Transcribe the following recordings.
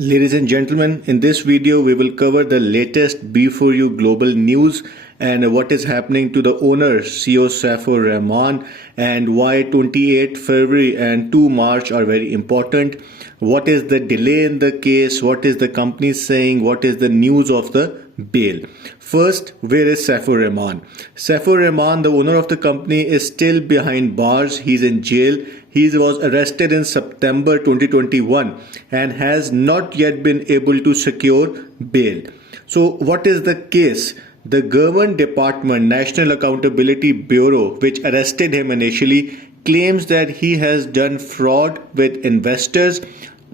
Ladies and gentlemen, in this video we will cover the latest B4U Global news and what is happening to the owner CEO Saif Rehman and why 28 February and 2 March are very important. What is the delay in the case? What is the company saying? What is the news of the bail? First, where is Saif Rehman? Saif Rehman, the owner of the company, is still behind bars. He's in jail. He was arrested in September 2021 and has not yet been able to secure bail. So what is the case? The government department, National Accountability Bureau, which arrested him initially, claims that he has done fraud with investors,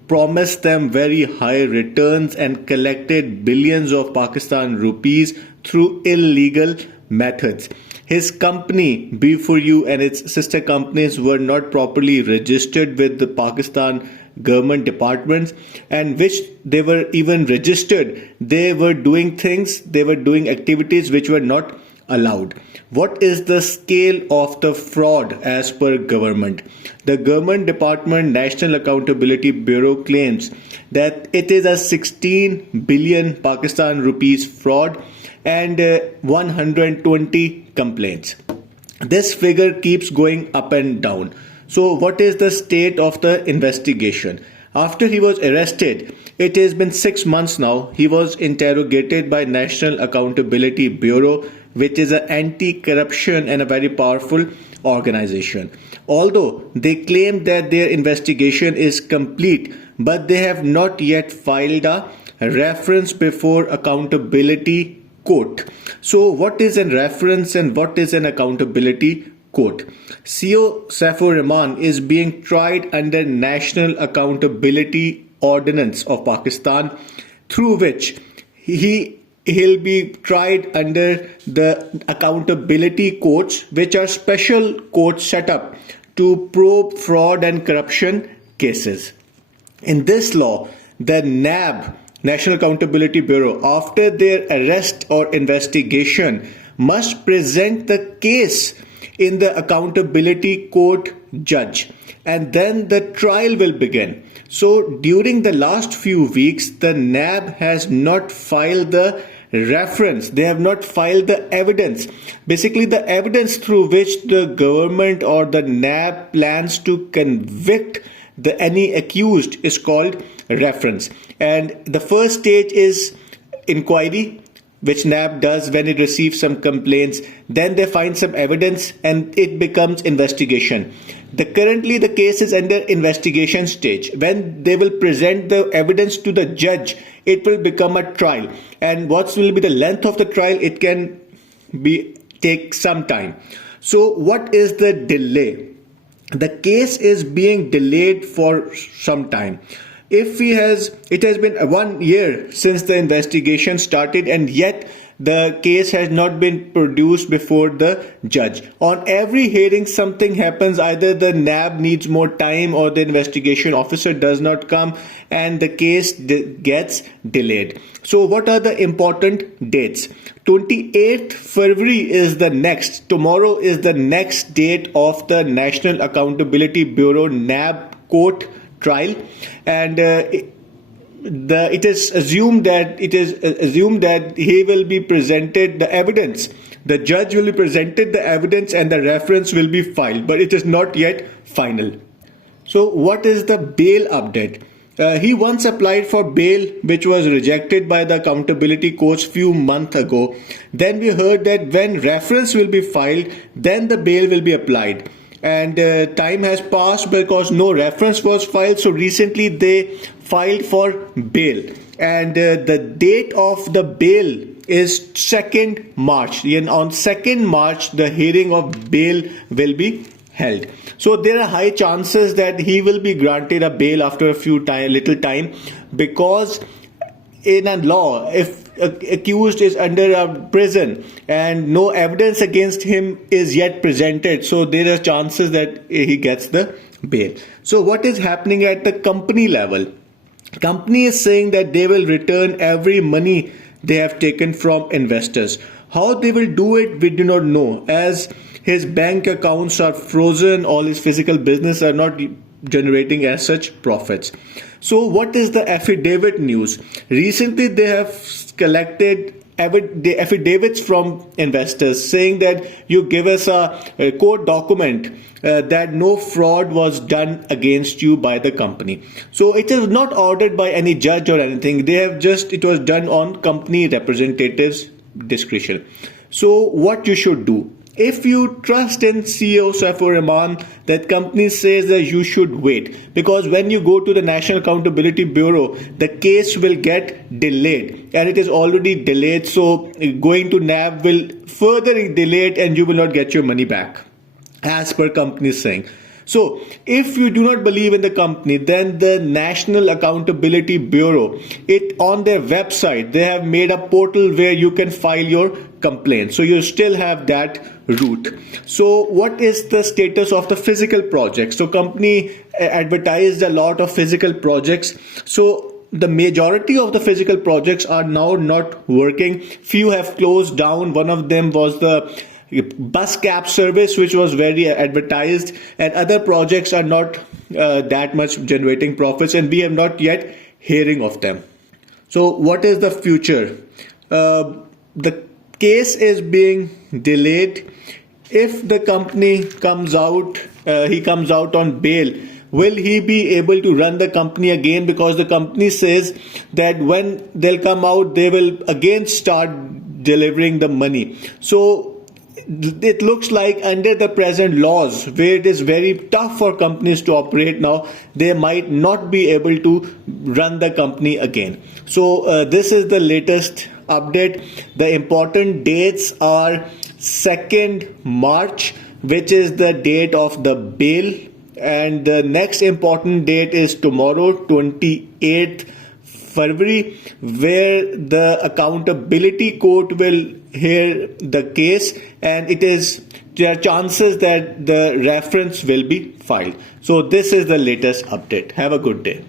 promised them very high returns and collected billions of Pakistan rupees through illegal methods. His company B4U and its sister companies were not properly registered with the Pakistan government departments, and which they were even registered, they were doing activities which were not allowed. What is the scale of the fraud as per government? The government department, National Accountability Bureau, claims that it is a 16 billion Pakistan rupees fraud and 120 complaints. This figure keeps going up and down. So what is the state of the investigation? After he was arrested, it has been 6 months now, he was interrogated by National Accountability Bureau, which is an anti-corruption and a very powerful organization. Although they claim that their investigation is complete, but they have not yet filed a reference before accountability court. So what is a reference and what is an accountability court? CEO Saif Rehman is being tried under National Accountability Ordinance of Pakistan, through which he'll be tried under the accountability courts, which are special courts set up to probe fraud and corruption cases. In this law, the NAB, National Accountability Bureau, after their arrest or investigation, must present the case in the accountability court judge, and then the trial will begin. So during the last few weeks, the NAB has not filed the reference. They have not filed the evidence. Basically, the evidence through which the government or the NAB plans to convict any accused is called reference. And the first stage is inquiry, which NAB does when it receives some complaints. Then they find some evidence and it becomes investigation. Currently the case is under investigation stage. When they will present the evidence to the judge, it will become a trial. And what will be the length of the trial? It can take some time. So what is the delay? The case is being delayed for some time. It has been 1 year since the investigation started, and yet the case has not been produced before the judge. On every hearing, something happens. Either the NAB needs more time or the investigation officer does not come and the case gets delayed. So what are the important dates? 28th February is the next. Tomorrow is the next date of the National Accountability Bureau NAB court trial, and it is assumed that he will be presented the evidence. The judge will be presented the evidence and the reference will be filed, but it is not yet final. So what is the bail update? He once applied for bail, which was rejected by the accountability courts few months ago. Then we heard that when reference will be filed, then the bail will be applied. And time has passed because no reference was filed. So recently they filed for bail. And the date of the bail is 2nd March. And on 2nd March, the hearing of bail will be held. So there are high chances that he will be granted a bail after a little time, because in a law, if accused is under a prison and no evidence against him is yet presented, so there are chances that he gets the bail. So what is happening at the company level? Company is saying that they will return every money they have taken from investors. How they will do it, we do not know, as his bank accounts are frozen, all his physical business are not generating as such profits. So what is the affidavit news? Recently they have collected the affidavits from investors saying that you give us a court document that no fraud was done against you by the company. So it is not ordered by any judge or anything. It was done on company representatives' discretion. So what you should do? If you trust in CEO Saifur Rahman, that company says that you should wait, because when you go to the National Accountability Bureau, the case will get delayed, and it is already delayed. So going to NAB will further delay it, and you will not get your money back, as per company saying. So if you do not believe in the company, then the National Accountability Bureau, on their website, they have made a portal where you can file your complaint. So you still have that route. So what is the status of the physical projects? So company advertised a lot of physical projects. So the majority of the physical projects are now not working. Few have closed down. One of them was the bus cab service, which was very advertised, and other projects are not that much generating profits, and we have not yet hearing of them. So what is the future? The case is being delayed. If the company comes out, he comes out on bail, will he be able to run the company again? Because the company says that when they'll come out, they will again start delivering the money. So it looks like under the present laws, where it is very tough for companies to operate now, they might not be able to run the company again. So this is the latest update. The important dates are 2nd March, which is the date of the bail, and the next important date is tomorrow, 28th February, where the accountability court will hear the case, and there are chances that the reference will be filed. So this is the latest update. Have a good day.